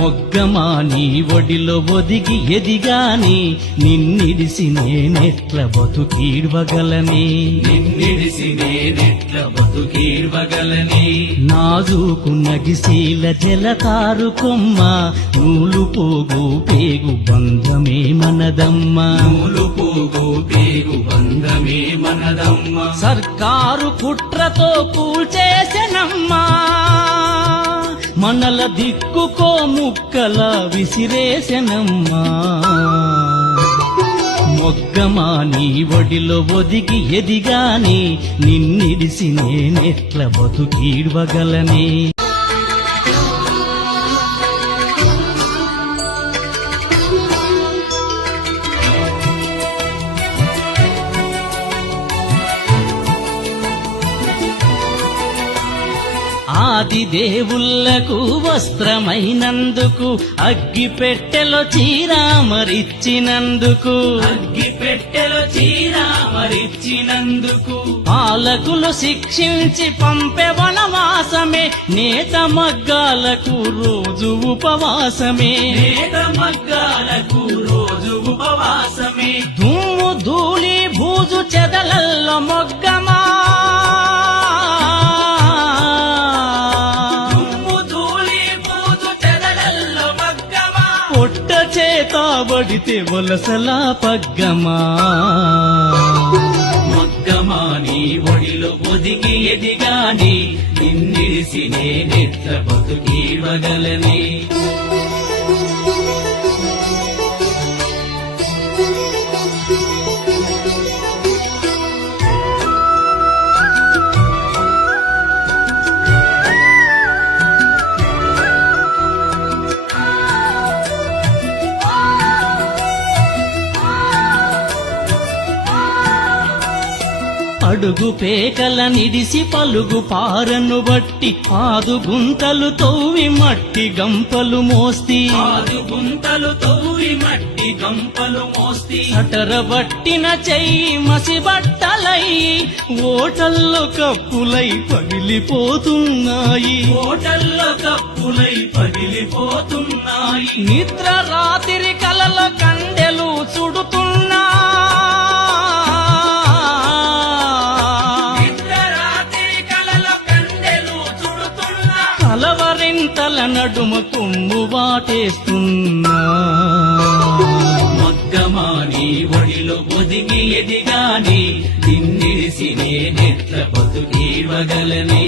మొగ్గమా నీ ఒడిలో ఒదిగి ఎదిగాని నిన్నిడిసి నేనెట్ల బతుకీడ్వగలనే. నిన్నిడిసి నేనెట్ల బతుకీర్వగలనే నాజూకు నగిశీల జలతారు కొమ్మ నూలు పోగు పేగు బంధమే మనదమ్మా. నూలు పోగు పేగు బంధమే మనదమ్మ. సర్కారు కుట్రతో కూల్చేసెనమ్మా. మనల దిక్కుకో ముక్కల విసిరేసెనమ్మా మొగ్గమా నీ ఒడిలో ఒదిగి ఎదిగాని నిన్నిడిసి నేనెట్ల బతుకీడ్వగలనే? ఆది దేవుళ్ళకు వస్త్రమైనందుకు అగ్గి పెట్టెలో చీరామరిచ్చినందుకు అగ్గి పెట్టెలో చీర మరిచ్చినందుకు పాలకులు శిక్షించి పంపె వనవాసమే నేత మగ్గాలకు రోజు ఉపవాసమే. నేత మగ్గాలకు రోజు ఉపవాసమే. దుమ్ము ధూళి భూజు చెదలల్లో మొగ్గమా చేత వలసలా పగ్గమా? మొగ్గమా నీ ఒడిలో ఒదిగి ఎదిగాని? నిన్నిడిసి నేనెట్ల బతుకీడవగలనే అడుగు పేకల నిడిసి పలుగు పారను బట్టి పాదు గుంతలు తవ్వి మట్టి గంపలు మోస్తి. ఆదు గుంతలు తవ్వి మట్టి గంపలు మోస్తి. అటర బట్టిన చెయ్యి మసి బట్టలయ్యి ఓటల్లో కప్పులై పగిలిపోతున్నాయి. హోటల్లో కప్పులై పగిలిపోతున్నాయి. నిద్ర రాత్రి కలల కలవరింతల నడుమ కొమ్ము వాటేస్తున్నా. మగ్గమాని ఒడిలో ఒదిగి ఎదిగాని నిన్నిడిసి నేనెట్ల బతుకీడవగలనే